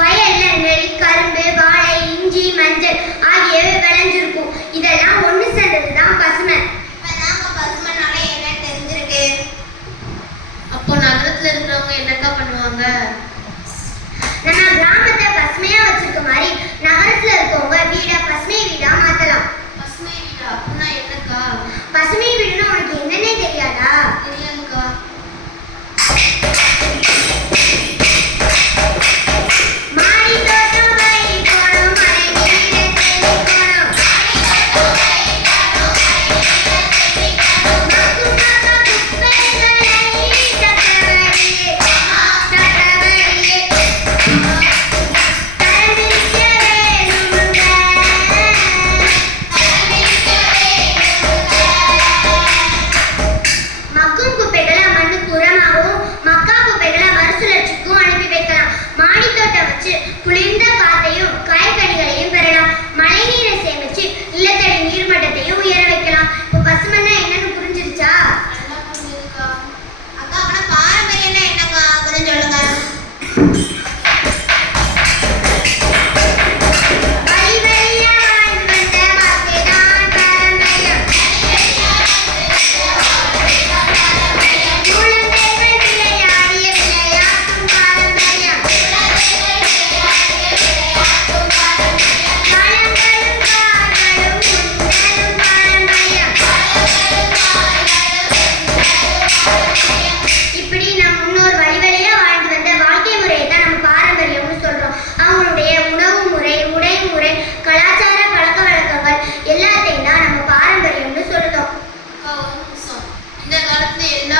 வயல்ல நெல் கரும்பு வாழை இஞ்சி மஞ்சள்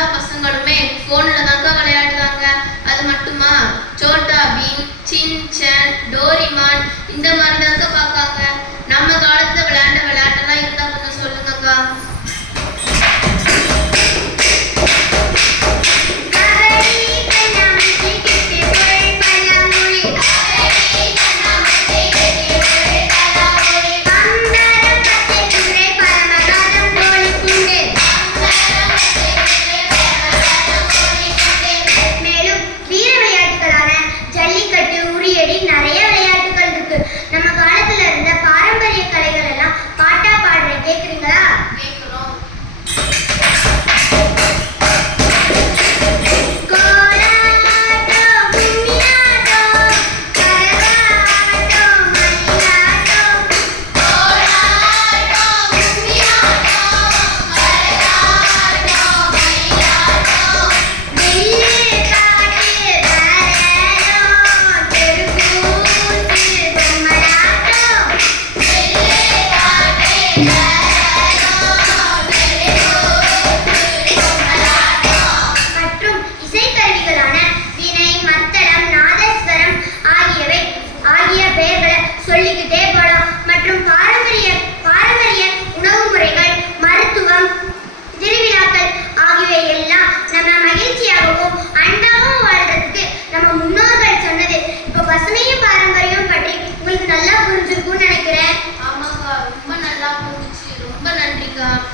எல்லா பசங்களுமே ஃபோனில் தாங்க விளையாடுவாங்க. அது மட்டுமா? சோட்டா பீன் சின்சன் டோரிமான் இந்த மாதிரி தாங்க பார்க்காங்க நம்ம காலத்தில் விளையாட за